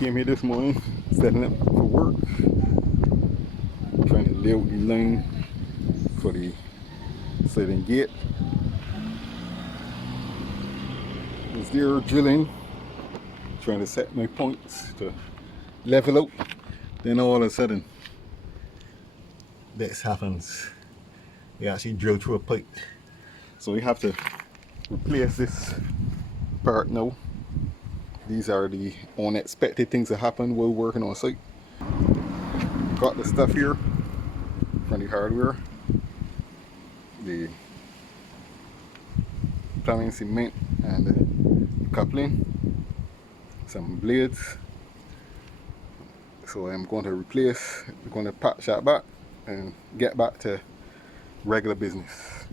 Came here this morning, setting up for work, trying to lay out the line for the sliding gate. Was there drilling, trying to set my points to level out. Then all of a sudden, this happens. We actually drill through a pipe. So we have to replace this part now. These are the unexpected things that happen while working on site. Got the stuff here from the hardware. The plumbing cement and the coupling. Some blades. So I'm going to replace, I'm going to patch that back and get back to regular business.